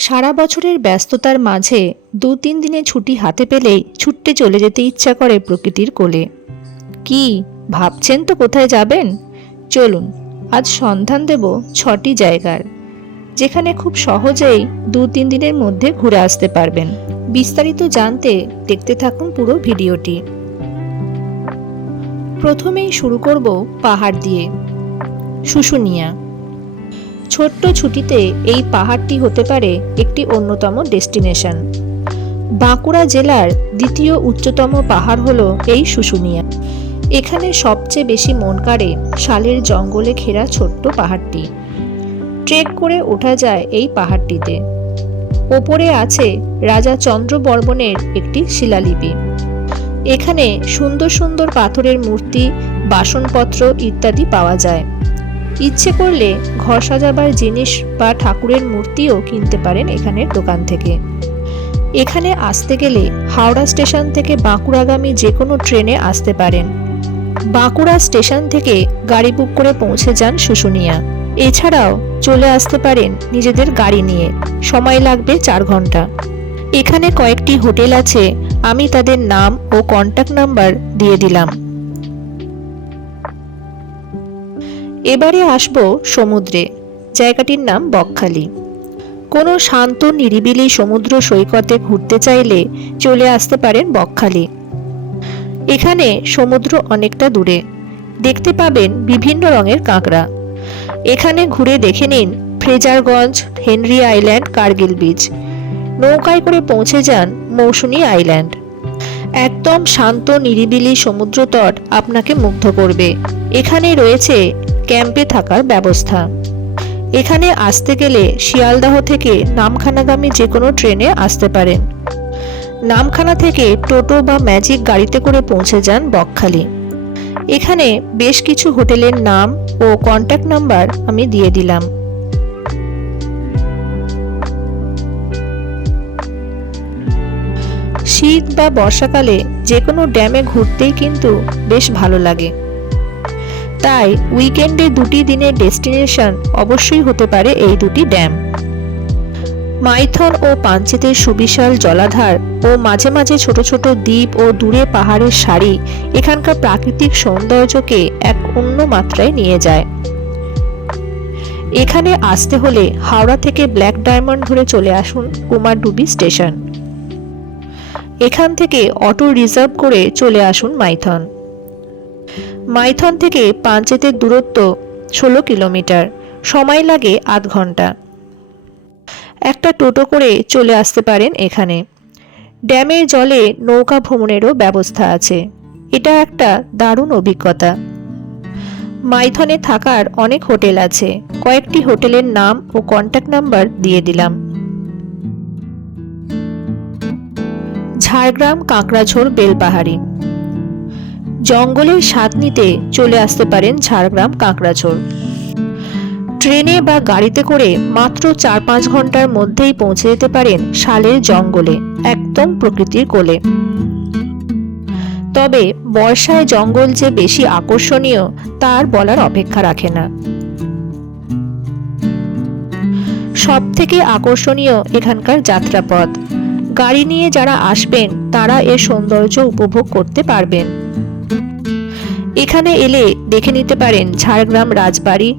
সারা বছরের ব্যস্ততার মাঝে দু তিন দিনে ছুটি হাতে পেলেই ছুটতে চলে যেতে ইচ্ছা করে প্রকৃতির কোলে। কি, ভাবছেন তো কোথায় যাবেন? চলুন, আজ সন্ধান দেব ছটি জায়গার, যেখানে খুব সহজেই দু তিন দিনের মধ্যে ঘুরে আসতে পারবেন। বিস্তারিত জানতে দেখতে থাকুন পুরো ভিডিওটি। প্রথমেই শুরু করব পাহাড় দিয়ে। শুশুনিয়া ছোট্ট ছুটিতে এই পাহাড়টি হতে পারে একটি অন্যতম ডেস্টিনেশন। বাঁকুড়া জেলার দ্বিতীয় উচ্চতম পাহাড় হলো এই শুশুনিয়া। এখানে সবচেয়ে বেশি মন কাড়ে শালের জঙ্গলে ঘেরা ছোট্ট পাহাড়টি। ট্রেক করে ওঠা যায় এই পাহাড়টিতে। ওপরে আছে রাজা চন্দ্র বর্মনের একটি শিলালিপি। এখানে সুন্দর সুন্দর পাথরের মূর্তি, বাসনপত্র ইত্যাদি পাওয়া যায়। ইচ্ছে করলে ঘর সাজাবার জিনিস বা ঠাকুরের মূর্তিও কিনতে পারেন এখানের দোকান থেকে। এখানে আসতে গেলে হাওড়া স্টেশন থেকে বাঁকুড়াগামী যে কোনো ট্রেনে আসতে পারেন। বাঁকুড়া স্টেশন থেকে গাড়ি বুক করে পৌঁছে যান শুশুনিয়া। এছাড়াও চলে আসতে পারেন নিজেদের গাড়ি নিয়ে। সময় লাগবে চার ঘণ্টা। এখানে কয়েকটি হোটেল আছে, আমি তাদের নাম ও কন্ট্যাক্ট নাম্বার দিয়ে দিলাম। এবারে আসব সমুদ্রে। জায়গাটির নাম বকখালি। কোনো শান্ত, নিরিবিলি সমুদ্র সৈকতে ঘুরতে চাইলে চলে আসতে পারেন বকখালি। এখানে সমুদ্র অনেকটা দূরে। দেখতে পাবেন বিভিন্ন রঙের কাঁকড়া। এখানে ঘুরে দেখে নিন Fraserganj, Henry Island, Kargil beach. নৌকায় করে পৌঁছে যান মৌসুমী আইল্যান্ড। একদম শান্ত, নিরিবিলি সমুদ্র তট আপনাকে মুগ্ধ করবে। এখানে রয়েছে ক্যাম্পে থাকার ব্যবস্থা। এখানে আসতে গেলে শিয়ালদাহ থেকে নামখানাগামী যে কোনো ট্রেনে আসতে পারেন। নামখানা থেকে টোটো বা ম্যাজিক গাড়িতে করে পৌঁছে যান বকখালি। এখানে বেশ কিছু হোটেলের নাম ও কন্ট্যাক্ট নাম্বার আমি দিয়ে দিলাম। শীত বা বর্ষাকালে যে কোনো ড্যামে ঘুরতেই কিন্তু বেশ ভালো লাগে। তাই উইকেন্ডে দুটি দিনের ডেস্টিনেশন অবশ্যই হতে পারে এই দুটি ড্যাম মাইথন ও পাঞ্চেতের সুবিশাল জলাধার ও মাঝে মাঝে ছোট ছোট দ্বীপ ও দূরে পাহাড়ের সারি এখানকার প্রাকৃতিক সৌন্দর্যকে এক অন্য মাত্রায় নিয়ে যায়। এখানে আসতে হলে হাওড়া থেকে ব্ল্যাক ডায়মন্ড ধরে চলে আসুন কুমারডুবি স্টেশন। এখান থেকে অটো রিজার্ভ করে চলে আসুন মাইথন। মাইথন থেকে পাঞ্চেতের দূরত্ব ষোলো কিলোমিটার। সময় লাগে আধ ঘণ্টা। একটা টোটো করে চলে আসতে পারেন এখানে। ড্যামের জলে নৌকা ভ্রমণেরও ব্যবস্থা আছে। এটা একটা দারুণ অভিজ্ঞতা। মাইথনে থাকার অনেক হোটেল আছে। কয়েকটি হোটেলের নাম ও কন্ট্যাক্ট নাম্বার দিয়ে দিলাম। ঝাড়গ্রাম কাঁকড়াঝোড় বেলপাহাড়ি জঙ্গলের স্বাদ নিতে চলে আসতে পারেন ঝাড়গ্রাম কাঁকড়াঝোড় ট্রেনে বা গাড়িতে করে মাত্র চার পাঁচ ঘণ্টার মধ্যেই পৌঁছে যেতে পারেন শালের জঙ্গলে, একদম প্রকৃতির কোলে। তবে বর্ষায় জঙ্গল যে বেশি আকর্ষণীয়, তার বলার অপেক্ষা রাখে না। সব থেকে আকর্ষণীয় এখানকার যাত্রাপথ। গাড়ি নিয়ে যারা আসবেন, তারা এর সৌন্দর্য উপভোগ করতে পারবেন। এখানে এলে দেখে নিতে পারেন ঝাড়গ্রাম রাজবাড়ি,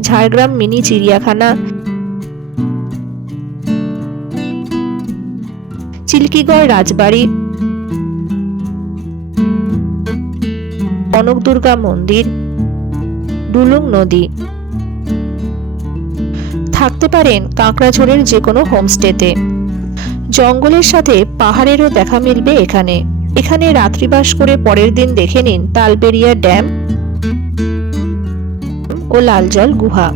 ঝাড়গ্রাম মিনি চিড়িয়াখানা, চিল্কিগড় রাজবাড়ি কনক দুর্গা মন্দির, ডুলুং নদী। থাকতে পারেন কাঁকড়াঝোড়ের যে কোনো হোমস্টেতে। জঙ্গলের সাথে পাহাড়েরও দেখা মিলবে এখানে। এখানে রাত্রিবাস করে পরের দিন দেখে নিন তালবেরিয়া ড্যাম ও লালজল গুহা।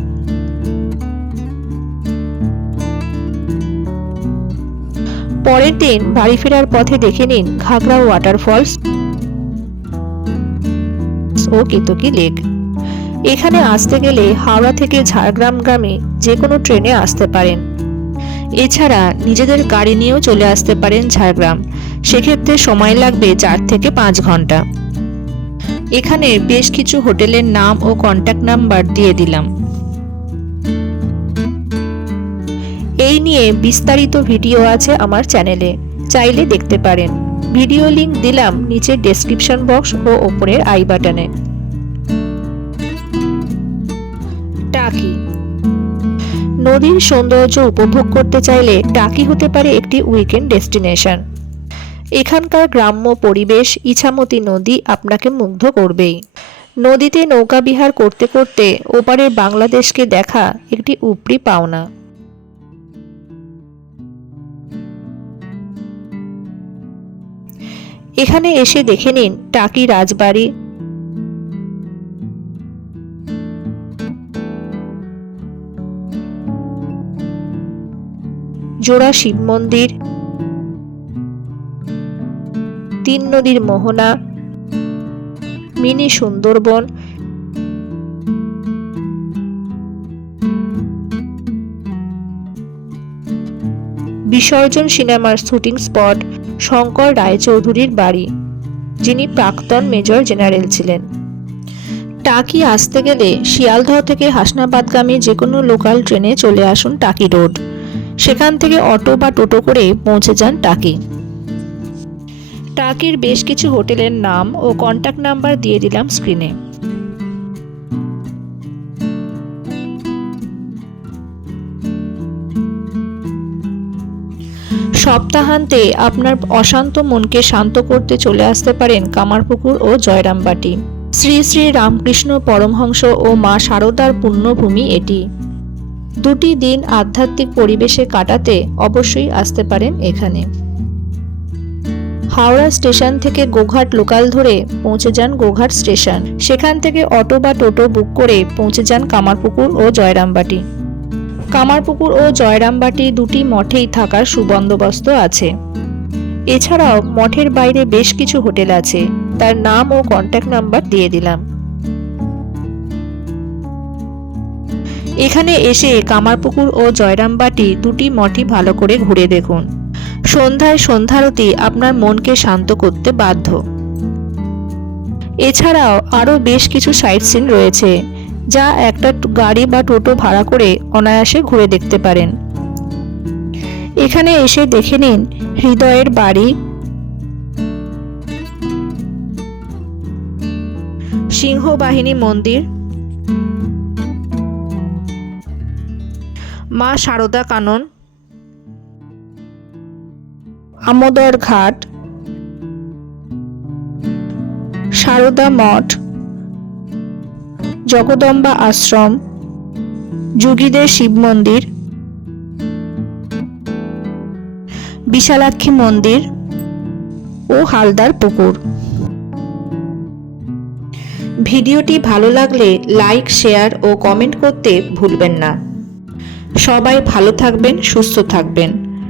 পরের দিন বাড়ি ফেরার পথে দেখে নিন ঘাগড়া ওয়াটারফলস ও কেতকি লেক। এখানে আসতে গেলে হাওড়া থেকে ঝাড়গ্রাম গ্রামে যে কোনো ট্রেনে আসতে পারেন। এছাড়া নিজেদের গাড়ি নিয়েও চলে আসতে পারেন ঝাড়গ্রাম। সেক্ষেত্রে সময় লাগবে চার থেকে পাঁচ ঘণ্টা। এখানে বেশ কিছু হোটেলের নাম ও কন্ট্যাক্ট নাম্বার দিয়ে দিলাম। এই নিয়ে বিস্তারিত ভিডিও আছে আমার চ্যানেলে চাইলে দেখতে পারেন। ভিডিও লিংক দিলাম নিচের ডেসক্রিপশন বক্স ও ওপরের আই বাটনে। টাকি। নদীর সৌন্দর্য উপভোগ করতে চাইলে টাকি হতে পারে একটি উইকেন্ড ডেস্টিনেশন এখানকার গ্রাম্য পরিবেশ ইছামতি নদী আপনাকে মুগ্ধ করবেই। নদীতে নৌকা বিহার করতে করতে ওপারে বাংলাদেশকে দেখা একটি উপরি পাওনা। এখানে এসে দেখে নিন টাকি রাজবাড়ি। জোড়া শিব মন্দির। তিন নদীর মোহনা, মিনি সুন্দরবন, বিসর্জন সিনেমার শুটিং স্পট শঙ্কর রায়চৌধুরীর বাড়ি, যিনি প্রাক্তন মেজর জেনারেল ছিলেন। টাকি আসতে গেলে শিয়ালদহ থেকে হাসনাবাদগামী যে কোনো লোকাল ট্রেনে চলে আসুন টাকি রোড। সেখান থেকে অটো বা টোটো করে পৌঁছে যান টাকি। টাকির বেশ কিছু হোটেলের নাম ও কন্ট্যাক্ট নাম্বার দিয়ে দিলাম স্ক্রিনে সপ্তাহান্তে আপনার অশান্ত মনকে শান্ত করতে চলে আসতে পারেন কামারপুকুর ও জয়রামবাটি। শ্রী শ্রী রামকৃষ্ণ পরমহংস ও মা শারদার পুণ্যভূমি এটি। দুটি দিন আধ্যাত্মিক পরিবেশে কাটাতে অবশ্যই আসতে পারেন এখানে। হাওড়া স্টেশন থেকে গোঘাট লোকাল ধরে পৌঁছে যান গোঘাট স্টেশন। সেখান থেকে অটো বা টোটো বুক করে পৌঁছে যান কামারপুকুর ও জয়রামবাটি। কামারপুকুর ও জয়রামবাটি দুটি মঠেই থাকার সুবন্দোবস্ত আছে। এছাড়াও মঠের বাইরে বেশ কিছু হোটেল আছে। তার নাম ও কন্ট্যাক্ট নাম্বার দিয়ে দিলাম। এখানে এসে কামারপুকুর ও জয়রামবাটি দুটি মঠই ভালো করে ঘুরে দেখুন। সন্ধ্যায় সন্ধ্যারতি আপনার মনকে শান্ত করতে বাধ্য। এছাড়াও আরও বেশ কিছু সাইট সিন রয়েছে, যা একটা গাড়ি বা টোটো ভাড়া করে অনায়াসে ঘুরে দেখতে পারেন। এখানে এসে দেখে নিন হৃদয়ের বাড়ি। সিংহবাহিনী মন্দির। মা শারদা কানন। আমোদর ঘাট। শারদা মঠ। জগদম্বা আশ্রম। যোগীদের শিব মন্দির। বিশালাক্ষী মন্দির ও হালদার পুকুর। ভিডিওটি ভালো লাগলে লাইক, শেয়ার ও কমেন্ট করতে ভুলবেন না। সবাই ভালো থাকবেন, সুস্থ থাকবেন।